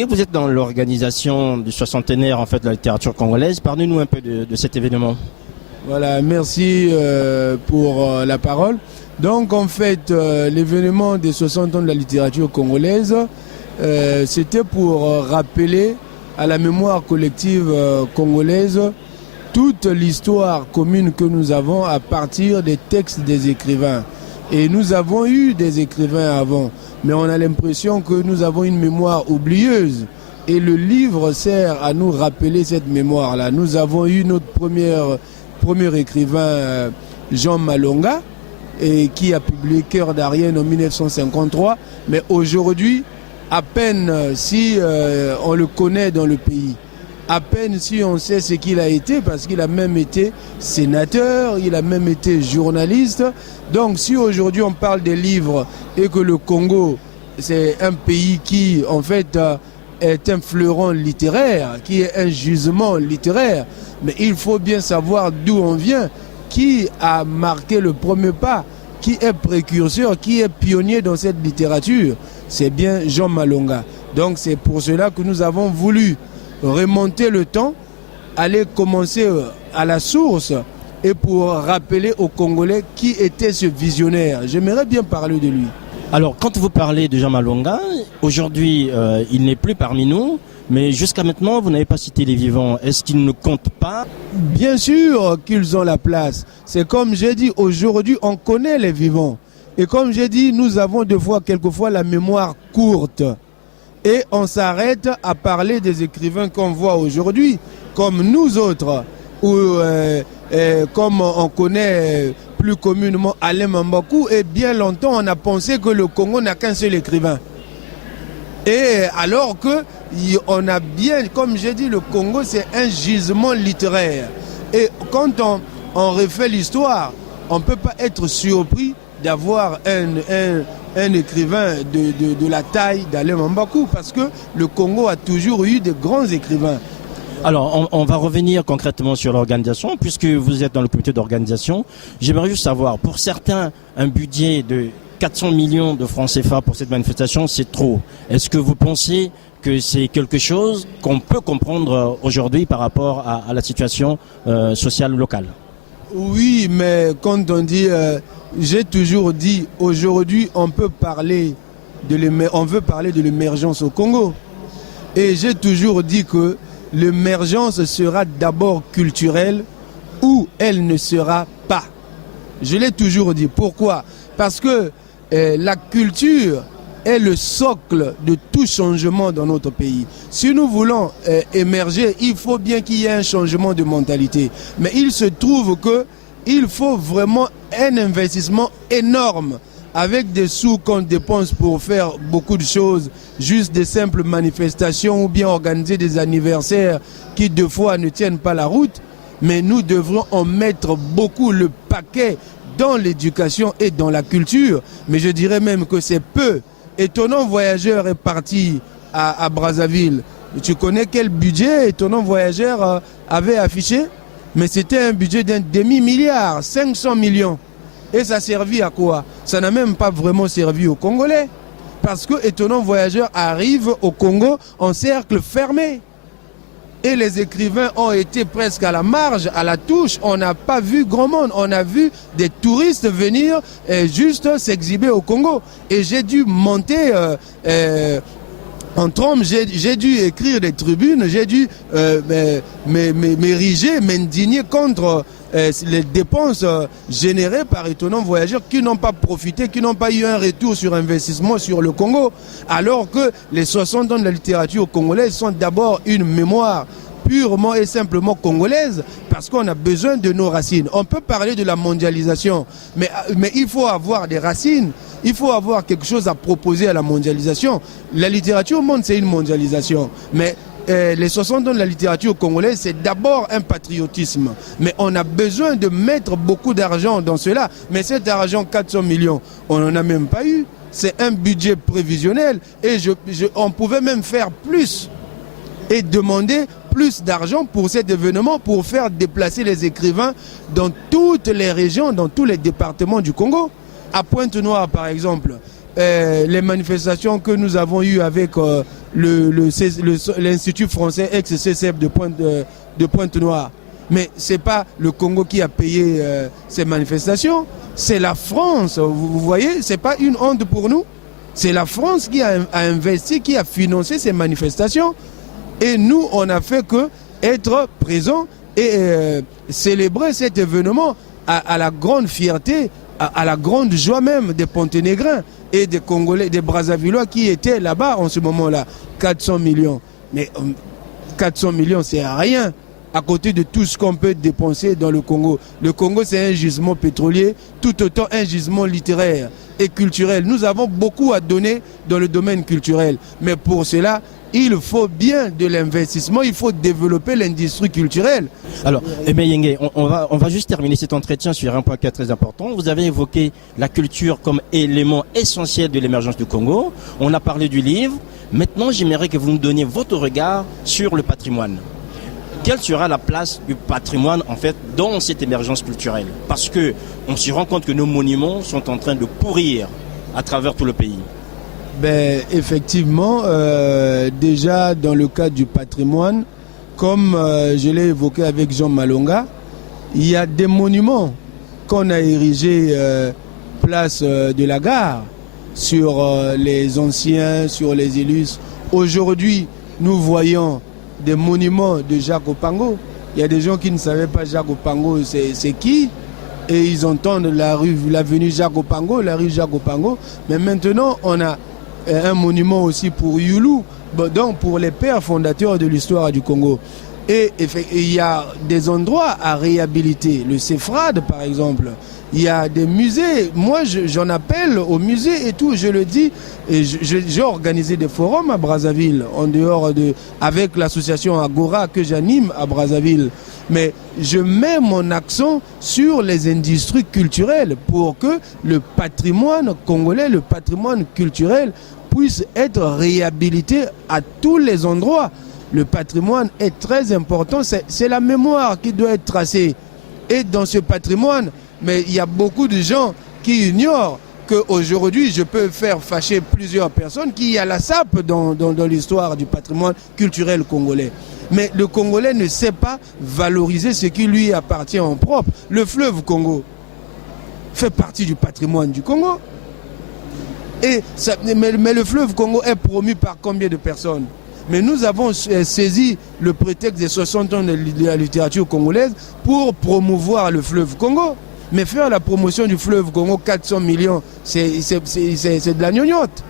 Dengue, vous êtes dans l'organisation du soixantenaire en fait, de la littérature congolaise. Parlez-nous un peu de cet événement. Voilà, merci pour la parole. Donc en fait, l'événement des 60 ans de la littérature congolaise, c'était pour rappeler à la mémoire collective congolaise toute l'histoire commune que nous avons à partir des textes des écrivains. Et nous avons eu des écrivains avant, mais on a l'impression que nous avons une mémoire oublieuse. Et le livre sert à nous rappeler cette mémoire-là. Nous avons eu notre premier écrivain, Jean Malonga, et qui a publié Cœur d'Arienne en 1953. Mais aujourd'hui, à peine si on le connaît dans le pays, à peine si on sait ce qu'il a été, parce qu'il a même été sénateur, il a même été journaliste. Donc si aujourd'hui on parle des livres et que le Congo, c'est un pays qui en fait est un fleuron littéraire, qui est un gisement littéraire, mais il faut bien savoir d'où on vient, qui a marqué le premier pas, qui est précurseur, qui est pionnier dans cette littérature. C'est bien Jean Malonga. Donc c'est pour cela que nous avons voulu remonter le temps, aller commencer à la source et pour rappeler aux Congolais qui était ce visionnaire. J'aimerais bien parler de lui. Alors, quand vous parlez de Jean Malonga, aujourd'hui, il n'est plus parmi nous, mais jusqu'à maintenant, vous n'avez pas cité les vivants. Est-ce qu'ils ne comptent pas? Bien sûr qu'ils ont la place. C'est comme j'ai dit, aujourd'hui, on connaît les vivants. Et comme j'ai dit, nous avons quelquefois la mémoire courte. Et on s'arrête à parler des écrivains qu'on voit aujourd'hui, comme nous autres, ou comme on connaît plus communément Alain Mambakou, et bien longtemps on a pensé que le Congo n'a qu'un seul écrivain. Et alors que on a bien, comme j'ai dit, le Congo c'est un gisement littéraire. Et quand on refait l'histoire, on ne peut pas être surpris d'avoir un écrivain de la taille d'Alain Mambakou, parce que le Congo a toujours eu de grands écrivains. Alors, on va revenir concrètement sur l'organisation, puisque vous êtes dans le comité d'organisation. J'aimerais juste savoir, pour certains, un budget de 400 millions de francs CFA pour cette manifestation, c'est trop. Est-ce que vous pensez que c'est quelque chose qu'on peut comprendre aujourd'hui par rapport à la situation sociale locale? Oui, mais quand on dit, j'ai toujours dit, aujourd'hui on veut parler de l'émergence au Congo. Et j'ai toujours dit que l'émergence sera d'abord culturelle ou elle ne sera pas. Je l'ai toujours dit. Pourquoi? Parce que la culture est le socle de tout changement dans notre pays. Si nous voulons émerger, il faut bien qu'il y ait un changement de mentalité. Mais il se trouve qu'il faut vraiment un investissement énorme avec des sous qu'on dépense pour faire beaucoup de choses, juste des simples manifestations ou bien organiser des anniversaires qui deux fois ne tiennent pas la route. Mais nous devrons en mettre beaucoup le paquet dans l'éducation et dans la culture. Mais je dirais même que c'est peu. Étonnant Voyageur est parti à Brazzaville. Tu connais quel budget Étonnant Voyageur avait affiché? Mais c'était un budget d'un demi-milliard, 500 millions. Et ça servit à quoi? Ça n'a même pas vraiment servi aux Congolais. Parce que Étonnant Voyageur arrive au Congo en cercle fermé. Et les écrivains ont été presque à la marge, à la touche. On n'a pas vu grand monde. On a vu des touristes venir juste s'exhiber au Congo. Et j'ai dû monter en trompe, j'ai dû écrire des tribunes, j'ai dû m'ériger, m'indigner contre les dépenses générées par Étonnant Voyageurs qui n'ont pas profité, qui n'ont pas eu un retour sur investissement sur le Congo. Alors que les 60 ans de la littérature congolaise sont d'abord une mémoire purement et simplement congolaise, parce qu'on a besoin de nos racines. On peut parler de la mondialisation, mais il faut avoir des racines, il faut avoir quelque chose à proposer à la mondialisation. La littérature au monde, c'est une mondialisation, mais les 60 ans de la littérature congolaise, c'est d'abord un patriotisme. Mais on a besoin de mettre beaucoup d'argent dans cela. Mais cet argent, 400 millions, on n'en a même pas eu. C'est un budget prévisionnel et on pouvait même faire plus et demander plus d'argent pour cet événement, pour faire déplacer les écrivains dans toutes les régions, dans tous les départements du Congo. À Pointe-Noire, par exemple, les manifestations que nous avons eues avec l'Institut français ex-CCF de Pointe-Noire. Mais ce n'est pas le Congo qui a payé ces manifestations, c'est la France. Vous voyez, ce n'est pas une honte pour nous. C'est la France qui a investi, qui a financé ces manifestations. Et nous, on n'a fait que être présents et célébrer cet événement à la grande fierté, à la grande joie même des Ponténégrins et des Congolais, des Brazzavillois qui étaient là-bas en ce moment-là. 400 millions. Mais 400 millions, c'est rien à côté de tout ce qu'on peut dépenser dans le Congo. Le Congo, c'est un gisement pétrolier, tout autant un gisement littéraire et culturel. Nous avons beaucoup à donner dans le domaine culturel. Mais pour cela, il faut bien de l'investissement, il faut développer l'industrie culturelle. Alors, Yenge, on va juste terminer cet entretien sur un point qui est très important. Vous avez évoqué la culture comme élément essentiel de l'émergence du Congo. On a parlé du livre. Maintenant, j'aimerais que vous nous donniez votre regard sur le patrimoine. Quelle sera la place du patrimoine en fait dans cette émergence culturelle? Parce que on se rend compte que nos monuments sont en train de pourrir à travers tout le pays. Ben, effectivement, déjà dans le cadre du patrimoine, comme je l'ai évoqué avec Jean Malonga, il y a des monuments qu'on a érigés place de la gare sur les anciens, sur les illustres. Aujourd'hui, nous voyons des monuments de Jacques Opango. Il y a des gens qui ne savaient pas Jacques Opango, c'est qui, et ils entendent l'avenue Jacques Opango, la rue Jacques Opango. Mais maintenant, on a un monument aussi pour Yulu, donc pour les pères fondateurs de l'histoire du Congo. Et il y a des endroits à réhabiliter. Le Cefrade, par exemple. Il y a des musées. Moi, j'en appelle aux musées et tout, je le dis. Et j'ai organisé des forums à Brazzaville, en dehors avec l'association Agora que j'anime à Brazzaville. Mais je mets mon accent sur les industries culturelles pour que le patrimoine congolais, le patrimoine culturel puisse être réhabilité à tous les endroits. Le patrimoine est très important, c'est la mémoire qui doit être tracée. Et dans ce patrimoine, mais il y a beaucoup de gens qui ignorent qu'aujourd'hui, je peux faire fâcher plusieurs personnes qui y a la SAP dans l'histoire du patrimoine culturel congolais. Mais le Congolais ne sait pas valoriser ce qui lui appartient en propre. Le fleuve Congo fait partie du patrimoine du Congo. Mais le fleuve Congo est promu par combien de personnes? Mais nous avons saisi le prétexte des 60 ans de la littérature congolaise pour promouvoir le fleuve Congo. Mais faire la promotion du fleuve Congo, 400 millions, c'est de la gnognotte.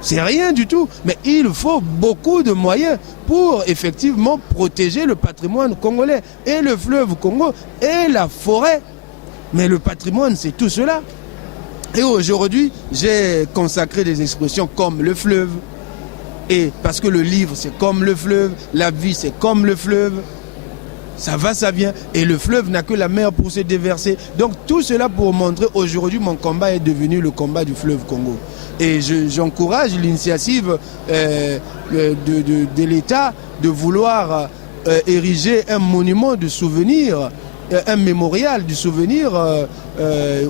C'est rien du tout. Mais il faut beaucoup de moyens pour effectivement protéger le patrimoine congolais. Et le fleuve Congo et la forêt. Mais le patrimoine, c'est tout cela. Et aujourd'hui, j'ai consacré des expressions comme le fleuve. Et parce que le livre, c'est comme le fleuve, la vie, c'est comme le fleuve. Ça va, ça vient. Et le fleuve n'a que la mer pour se déverser. Donc tout cela pour montrer aujourd'hui, mon combat est devenu le combat du fleuve Congo. Et j'encourage l'initiative de l'État de vouloir ériger un monument de souvenir, un mémorial du souvenir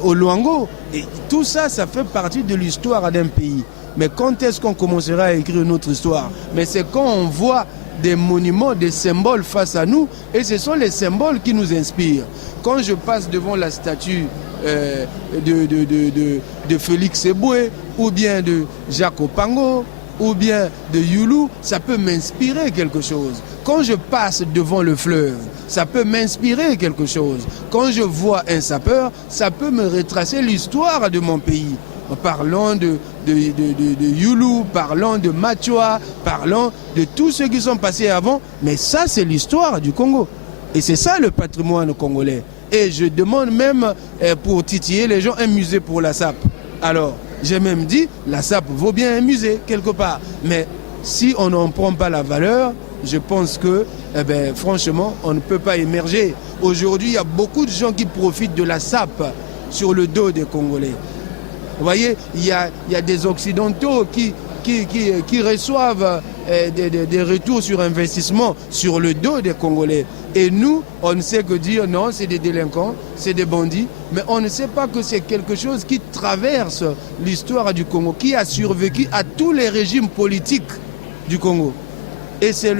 au Luango. Et tout ça, ça fait partie de l'histoire d'un pays. Mais quand est-ce qu'on commencera à écrire notre histoire? Mais c'est quand on voit des monuments, des symboles face à nous, et ce sont les symboles qui nous inspirent. Quand je passe devant la statue de Félix Eboué, ou bien de Jacques Opango, ou bien de Yulu, ça peut m'inspirer quelque chose. Quand je passe devant le fleuve, ça peut m'inspirer quelque chose. Quand je vois un sapeur, ça peut me retracer l'histoire de mon pays. Parlons de Yulu, parlons de Machua, parlons de tous ceux qui sont passés avant. Mais ça, c'est l'histoire du Congo. Et c'est ça le patrimoine congolais. Et je demande même, pour titiller les gens, un musée pour la SAP. Alors, j'ai même dit, la SAP vaut bien un musée, quelque part. Mais si on n'en prend pas la valeur, je pense que, franchement, on ne peut pas émerger. Aujourd'hui, il y a beaucoup de gens qui profitent de la SAP sur le dos des Congolais. Vous voyez, il y a des Occidentaux qui reçoivent des retours sur investissement sur le dos des Congolais. Et nous, on ne sait que dire non, c'est des délinquants, c'est des bandits, mais on ne sait pas que c'est quelque chose qui traverse l'histoire du Congo, qui a survécu à tous les régimes politiques du Congo. Et c'est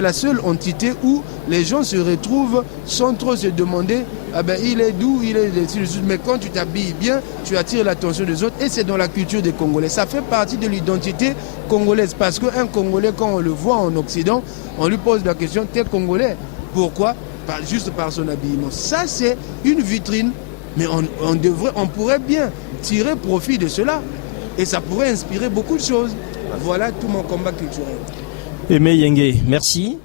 la seule entité où les gens se retrouvent sans trop se demander ah ben, il est d'où, il est de... Mais quand tu t'habilles bien, tu attires l'attention des autres et c'est dans la culture des Congolais. Ça fait partie de l'identité congolaise parce qu'un Congolais, quand on le voit en Occident, on lui pose la question, t'es Congolais. Pourquoi? Juste par son habillement. Ça, c'est une vitrine, mais on pourrait bien tirer profit de cela et ça pourrait inspirer beaucoup de choses. Voilà tout mon combat culturel. Aimé Yengue, merci.